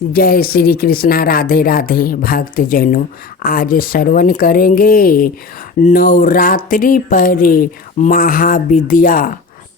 जय श्री कृष्णा। राधे राधे भक्त जनों, आज श्रवण करेंगे नवरात्रि पर महाविद्या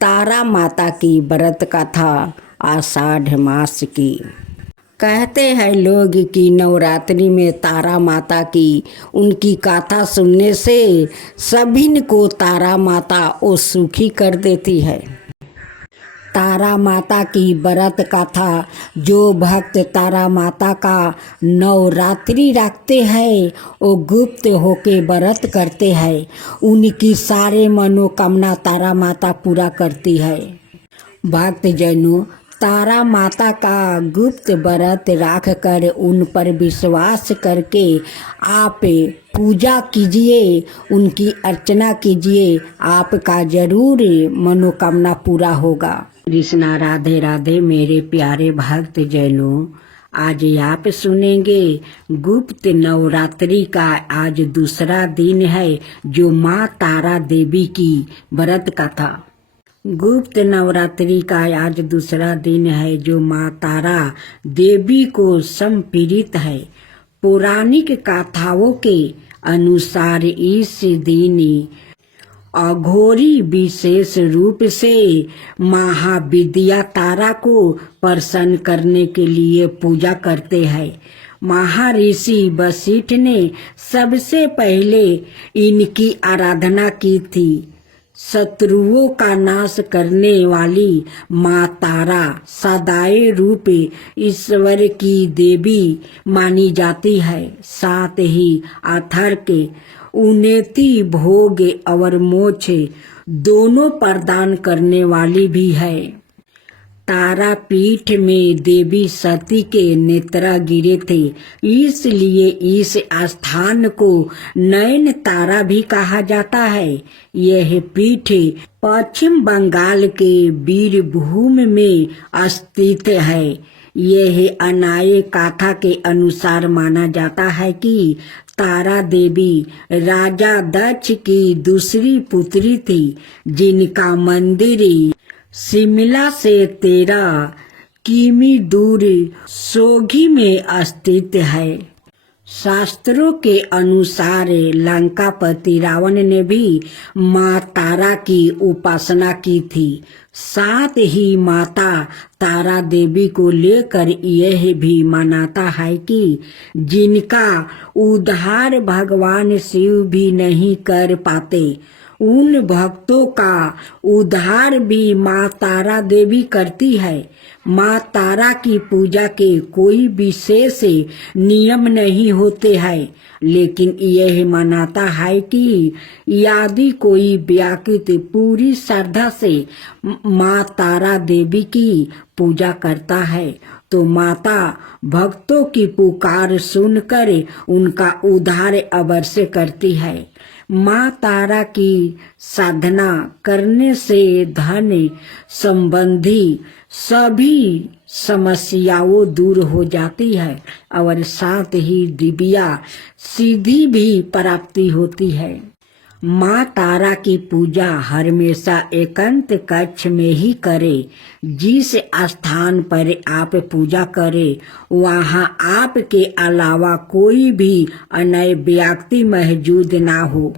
तारा माता की व्रत कथा आषाढ़ मास की। कहते हैं लोग कि नवरात्रि में तारा माता की उनकी कथा सुनने से सभी को तारा माता ओ सुखी कर देती है। तारा माता की व्रत कथा, जो भक्त तारा माता का नवरात्रि रखते हैं वो गुप्त होके व्रत करते हैं, उनकी सारे मनोकामना तारा माता पूरा करती है। भक्त जनों, तारा माता का गुप्त व्रत रख कर उन पर विश्वास करके आप पूजा कीजिए, उनकी अर्चना कीजिए, आपका जरूर मनोकामना पूरा होगा। कृष्णा राधे राधे। मेरे प्यारे भक्त जनों, आज आप सुनेंगे गुप्त नवरात्रि का आज दूसरा दिन है, जो माँ तारा देवी की व्रत कथा। गुप्त नवरात्रि का आज दूसरा दिन है, जो माँ तारा देवी को समर्पित है। पौराणिक कथाओं के अनुसार इस दिन अघोरी विशेष रूप से महाविद्या तारा को प्रसन्न करने के लिए पूजा करते हैं। महर्षि वशिष्ठ ने सबसे पहले इनकी आराधना की थी। शत्रुओं का नाश करने वाली माँ तारा सदाए रूप ईश्वर की देवी मानी जाती है। साथ ही अथर्क उन्नति, भोग और मोक्ष दोनों प्रदान करने वाली भी है। तारा पीठ में देवी सती के नेत्र गिरे थे, इसलिए इस स्थान को नयन तारा भी कहा जाता है। यह पीठ पश्चिम बंगाल के बीरभूम में स्थित है। यह अनाय कथा के अनुसार माना जाता है कि तारा देवी राजा दक्ष की दूसरी पुत्री थी, जिनका मंदिर शिमला से 13 किमी दूर सोगी में स्थित है। शास्त्रों के अनुसार लंकापति रावण ने भी माँ तारा की उपासना की थी। साथ ही माता तारा देवी को लेकर यह भी मानता है कि जिनका उद्धार भगवान शिव भी नहीं कर पाते, उन भक्तों का उद्धार भी माँ तारा देवी करती है। माँ तारा की पूजा के कोई विशेष नियम नहीं होते हैं, लेकिन यह मानता है कि यदि कोई व्यक्ति पूरी श्रद्धा से माँ तारा देवी की पूजा करता है तो माता भक्तों की पुकार सुनकर उनका उद्धार अवश्य करती है। माँ तारा की साधना करने से धन संबंधी सभी समस्याओं दूर हो जाती है और साथ ही दिव्या सिद्धि भी प्राप्ति होती है। माँ तारा की पूजा हमेशा एकांत कक्ष में ही करें। जिस स्थान पर आप पूजा करें वहाँ आपके अलावा कोई भी अन्य व्यक्ति मौजूद ना हो।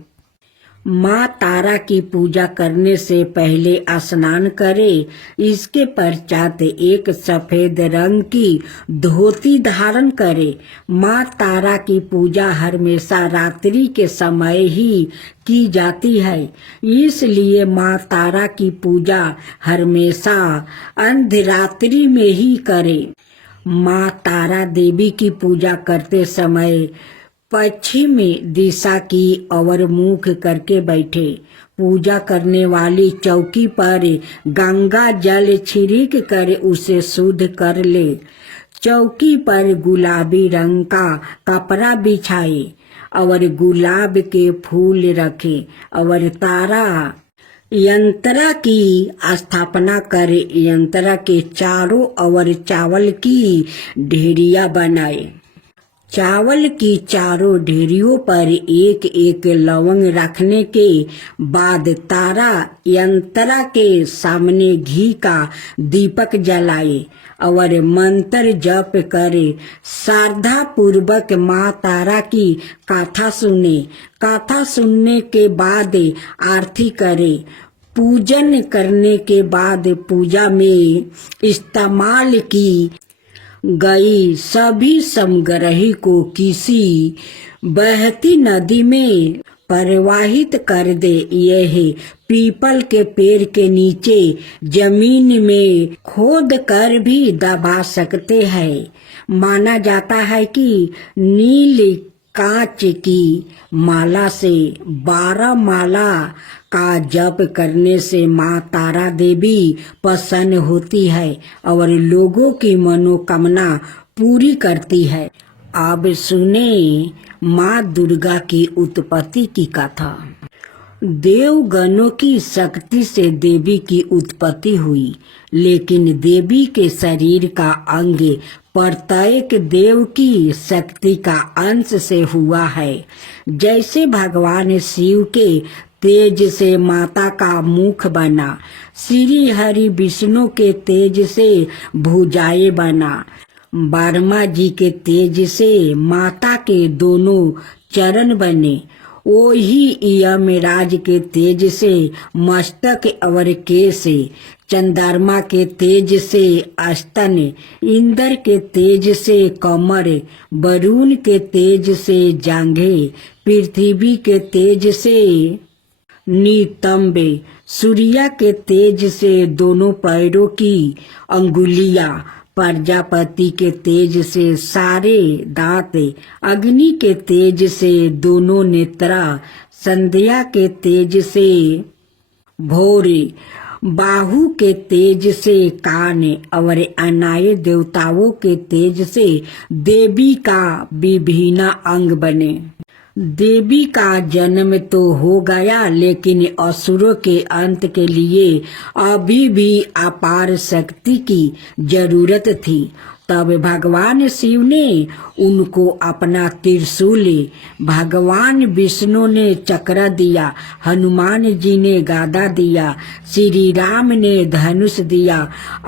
माँ तारा की पूजा करने से पहले स्नान करें। इसके पश्चात एक सफेद रंग की धोती धारण करें। माँ तारा की पूजा हमेशा रात्रि के समय ही की जाती है, इसलिए माँ तारा की पूजा हमेशा अर्धरात्रि में ही करें। माँ तारा देवी की पूजा करते समय पश्चिम दिशा की ओर मुख करके बैठे। पूजा करने वाली चौकी पर गंगा जल छिड़क कर उसे शुद्ध कर ले। चौकी पर गुलाबी रंग का कपड़ा बिछाए और गुलाब के फूल रखे और तारा यंत्र की स्थापना करे। यंत्र के चारों ओर चावल की ढेरिया बनाए। चावल की चारों ढेरियों पर एक एक लवंग रखने के बाद तारा यंत्रा के सामने घी का दीपक जलाए और मंत्र जप करे, श्रद्धा पूर्वक माँ तारा की कथा सुने। कथा सुनने के बाद आरती करे। पूजन करने के बाद पूजा में इस्तेमाल की गई सभी समग्रही को किसी बहती नदी में प्रवाहित कर दे। यह पीपल के पेड़ के नीचे जमीन में खोद कर भी दबा सकते हैं। माना जाता है कि नील कांच की माला से 12 माला का जप करने से माँ तारा देवी प्रसन्न होती है और लोगों की मनोकामना पूरी करती है। अब सुने माँ दुर्गा की उत्पत्ति की कथा। देवगणों की शक्ति से देवी की उत्पत्ति हुई, लेकिन देवी के शरीर का अंग प्रत्येक देव की शक्ति का अंश से हुआ है। जैसे भगवान शिव के तेज से माता का मुख बना, श्री हरि विष्णु के तेज से भुजाएं बना, ब्रह्मा जी के तेज से माता के दोनों चरण बने, वही यमराज के तेज से मस्तक और केश, चंद्रमा के तेज से स्तन, इंद्र के तेज से कमर, वरुण के तेज से जांघें, पृथ्वी के तेज से नितंब, सूर्य के तेज से दोनों पैरों की अंगुलियां, प्रजापति के तेज से सारे दांत, अग्नि के तेज से दोनों नेत्रा, संध्या के तेज से भौरे, बाहु के तेज से कान और अन्य देवताओं के तेज से देवी का विभिन्न अंग बने। देवी का जन्म तो हो गया, लेकिन असुरों के अंत के लिए अभी भी अपार शक्ति की जरूरत थी। तब भगवान शिव ने उनको अपना त्रिशूल, भगवान विष्णु ने चक्र दिया, हनुमान जी ने गदा दिया, श्री राम ने धनुष दिया,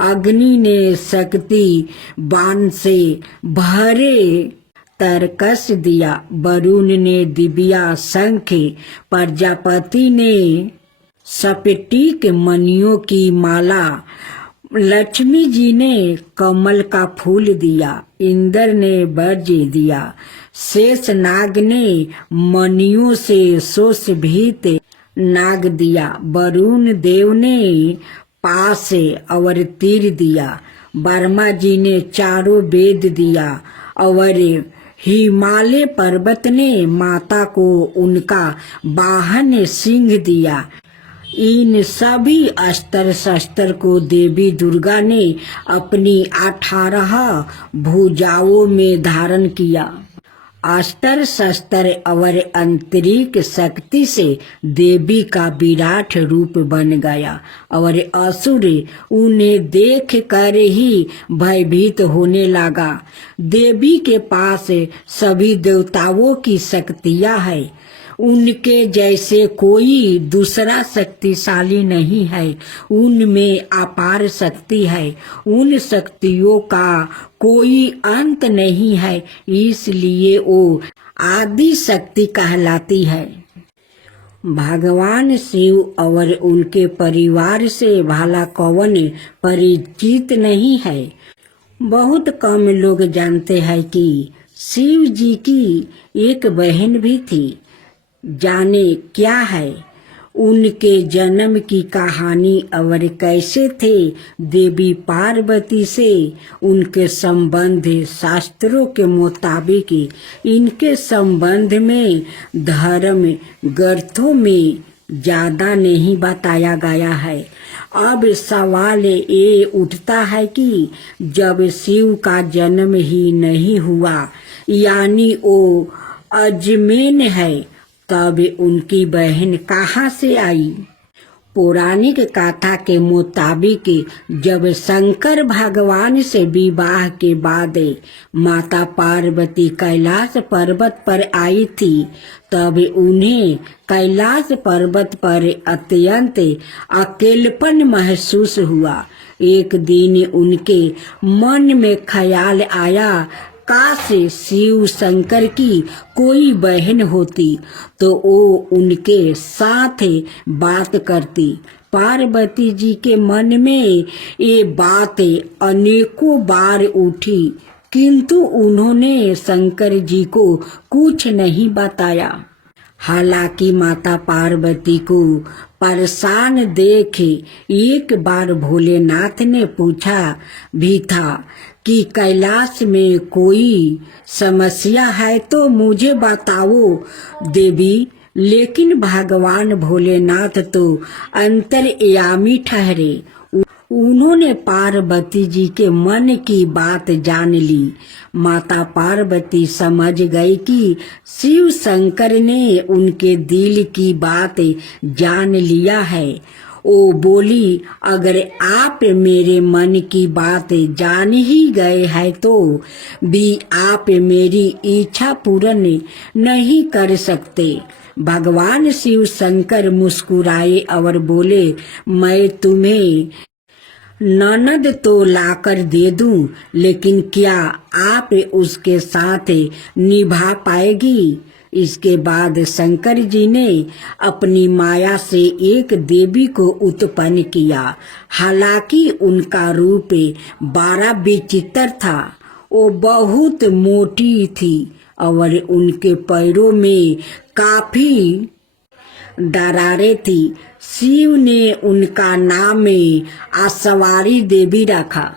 अग्नि ने शक्ति बाण से भरे तरकस दिया, वरुण ने दिव्या शंख, प्रजापति ने स्फटिक मणियों की माला, लक्ष्मी जी ने कमल का फूल दिया, इंद्र ने वज्र दिया, शेष नाग ने मणियों से सुशोभित नाग दिया, वरुण देव ने पास और तीर दिया, ब्रह्मा जी ने चारों वेद दिया और हिमालय पर्वत ने माता को उनका वाहन सिंह दिया। इन सभी अस्त्र शस्त्र को देवी दुर्गा ने अपनी 18 भुजाओं में धारण किया। अस्त्र शस्त्र और आंतरिक शक्ति से देवी का विराट रूप बन गया और असुर उन्हें देख कर ही भयभीत होने लगा। देवी के पास सभी देवताओं की शक्तियां हैं, उनके जैसे कोई दूसरा शक्तिशाली नहीं है। उनमें अपार शक्ति है, उन शक्तियों का कोई अंत नहीं है, इसलिए वो आदि शक्ति कहलाती है। भगवान शिव और उनके परिवार से भला कौन परिचित नहीं है। बहुत कम लोग जानते हैं कि शिव जी की एक बहन भी थी। जाने क्या है उनके जन्म की कहानी और कैसे थे देवी पार्वती से उनके संबंध। शास्त्रों के मुताबिक इनके संबंध में धर्म ग्रंथों में ज्यादा नहीं बताया गया है। अब सवाल ये उठता है कि जब शिव का जन्म ही नहीं हुआ, यानी वो अजमेन है, तब उनकी बहन कहाँ से आई? पौराणिक कथा के मुताबिक जब शंकर भगवान से विवाह के बाद माता पार्वती कैलाश पर्वत पर आई थी, तब उन्हें कैलाश पर्वत पर अत्यंत अकेलापन महसूस हुआ। एक दिन उनके मन में ख्याल आया, काश शिव शंकर की कोई बहन होती तो वो उनके साथ बात करती। पार्वती जी के मन में ये बात अनेकों बार उठी, किंतु उन्होंने शंकर जी को कुछ नहीं बताया। हालांकि माता पार्वती को परेशान देख एक बार भोलेनाथ ने पूछा भी था कि कैलाश में कोई समस्या है तो मुझे बताओ देवी, लेकिन भगवान भोलेनाथ तो अंतर्यामी ठहरे। उन्होंने पार्वती जी के मन की बात जान ली। माता पार्वती समझ गई कि शिव शंकर ने उनके दिल की बात जान लिया है। वो बोली, अगर आप मेरे मन की बात जान ही गए हैं तो भी आप मेरी इच्छा पूर्ण नहीं कर सकते। भगवान शिव शंकर मुस्कुराए और बोले, मैं तुम्हें ननद तो लाकर दे दूं, लेकिन क्या आप उसके साथ निभा पाएगी? इसके बाद शंकर जी ने अपनी माया से एक देवी को उत्पन्न किया। हालांकि उनका रूप बड़ा विचित्र था। वो बहुत मोटी थी और उनके पैरों में काफी दरारें थी। शिव ने उनका नाम आसवारी देवी रखा।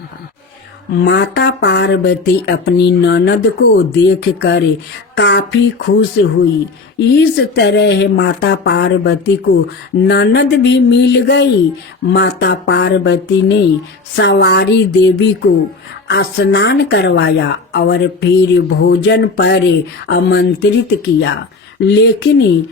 माता पार्वती अपनी ननद को देखकर काफी खुश हुई। इस तरह माता पार्वती को ननद भी मिल गई। माता पार्वती ने सवारी देवी को स्नान करवाया और फिर भोजन पर आमंत्रित किया। लेकिन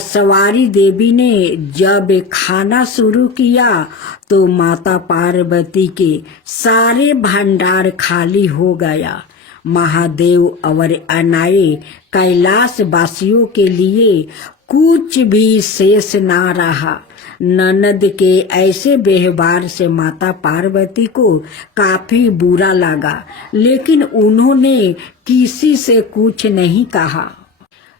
सवारी देवी ने जब खाना शुरू किया तो माता पार्वती के सारे भंडार खाली हो गया। महादेव और अनाए कैलाश वासियों के लिए कुछ भी शेष ना रहा। ननद के ऐसे व्यवहार से माता पार्वती को काफी बुरा लगा, लेकिन उन्होंने किसी से कुछ नहीं कहा।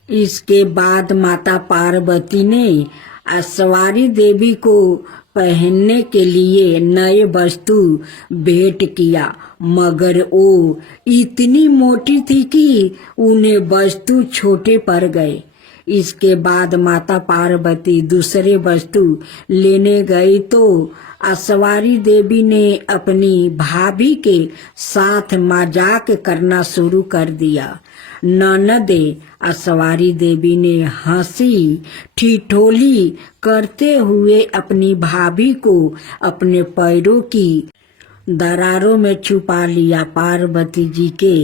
इसके बाद माता पार्वती ने सवारी देवी को पहनने के लिए नए वस्तु भेंट किया, मगर वो इतनी मोटी थी कि उन्हें वस्तु छोटे पड़ गए। इसके बाद माता पार्वती दूसरे वस्तु लेने गई तो सवारी देवी ने अपनी भाभी के साथ मजाक करना शुरू कर दिया। ननद सवारी देवी ने हंसी ठिठोली करते हुए अपनी भाभी को अपने पैरों की दरारों में छुपा लिया। पार्वती जी के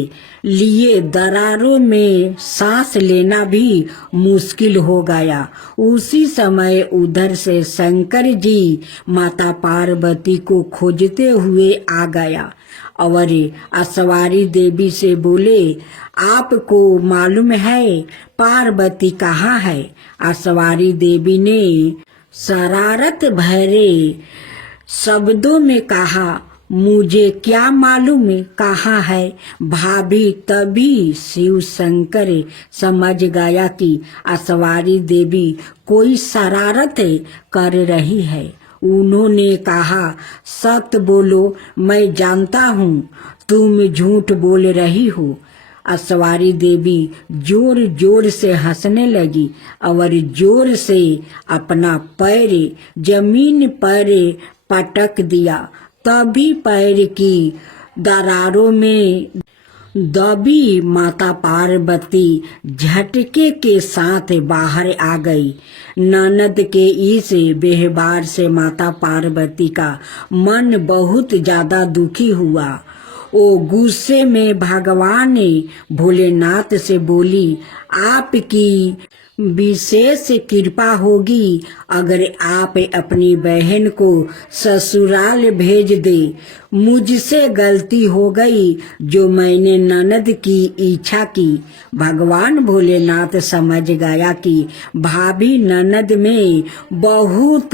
लिए दरारों में सांस लेना भी मुश्किल हो गया। उसी समय उधर से शंकर जी माता पार्वती को खोजते हुए आ गया और सवारी देवी से बोले, आपको मालूम है पार्वती कहाँ है? सवारी देवी ने शरारत भरे शब्दों में कहा, मुझे क्या मालूम कहाँ है भाभी। तभी शिव शंकर समझ गया कि सवारी देवी कोई शरारत कर रही है। उन्होंने कहा, सत्य बोलो, मैं जानता हूँ तुम झूठ बोल रही हो। सवारी देवी जोर जोर से हंसने लगी और जोर से अपना पैर जमीन पर पटक दिया। तभी पैर की दरारों में दबी माता पार्वती झटके के साथ बाहर आ गई। ननद के इस व्यवहार से माता पार्वती का मन बहुत ज्यादा दुखी हुआ। वो गुस्से में भगवान भोलेनाथ से बोली, आपकी विशेष कृपा होगी अगर आप अपनी बहन को ससुराल भेज दे। मुझसे गलती हो गई जो मैंने ननद की इच्छा की। भगवान भोलेनाथ समझ गया कि भाभी ननद में बहुत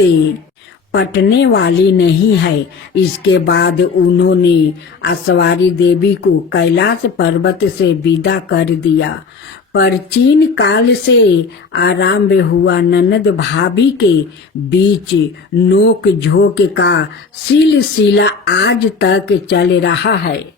पटने वाली नहीं है। इसके बाद उन्होंने अस्वारी देवी को कैलाश पर्वत से विदा कर दिया। प्राचीन काल से आरंभ हुआ ननद भाभी के बीच नोक झोंक का सिलसिला आज तक चल रहा है।